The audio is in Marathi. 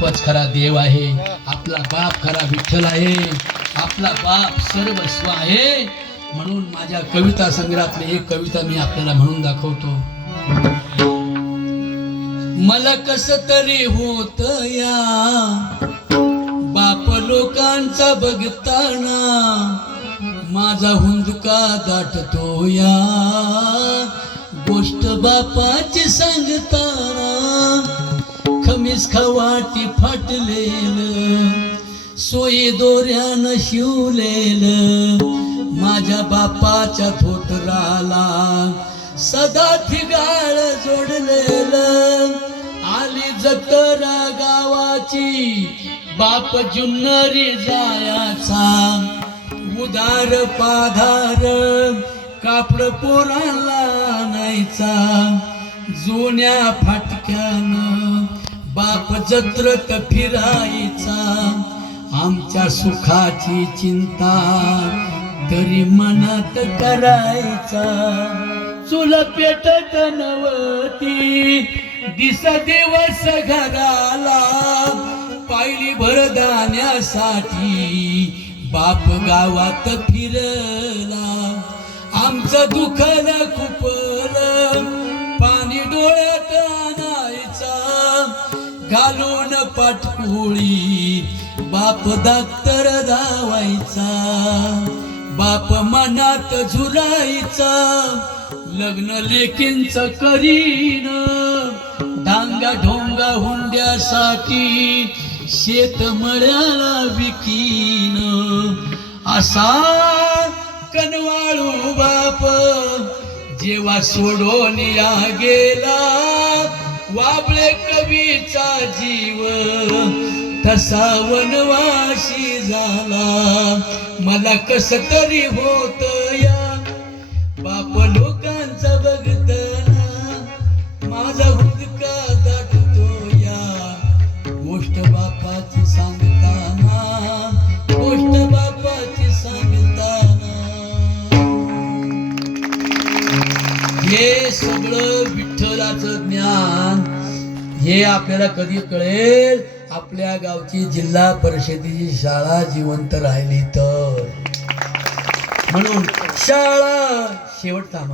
बापच खरा देव आहे, आपला बाप खरा विठ्ठल आहे, आपला बाप सर्वस्व आहे. म्हणून माझ्या कविता संग्रहातली एक कविता मी आपल्याला म्हणून दाखवतो. मला कस तरी होत या बाप लोकांचा बघताना, माझा हुंदका दाटतो या गोष्ट बापाची सांगताना. खमीस खवाटी फाटलेलं, सोयी दोऱ्यानं शिवलेलं, माझ्या बापाच्या थोतराला सदा ठिगाळ जोडलेलं. आली जत्रा गावाची बाप जुन्नरी जायाचा, उदार पाधार कापड पोराला आणायचा. जुन्या फाटक्यानं बाप जत्रत फिरायचा, आमच्या सुखाची चिंता तरी मनात करायचा. चूल पेटत नव्हती दिस दिवस घराला, पायली भरदाण्यासाठी बाप गावात फिरला. आमचं दुखलं खुपलं पाणी डोळ्यात आणायचा, घालून पाटकुळी बाप दाक्तर धावायचा. बाप मनात झुलायचा, लग्न लेकींच करीन, डांगा ढोंगा हुंड्यासाठी शेत मळ्याला विकीन. असा कनवाळू बाप जेव्हा सोडून या गेला, वाबळे कवीचा जीव तसा वनवाशी झाला. मला कस तरी होत या बाप लोकांचा बघताना, माझा हुंदका दाटतो या गोष्ट बापाची सांगताना, गोष्ट बापाची सांगताना. हे सगळं विठ्ठलाचं ज्ञान हे आपल्याला कधी कळेल, आपल्या गावची जिल्हा परिषदेची शाळा जिवंत राहिली तर. म्हणून शाळा शेवटचा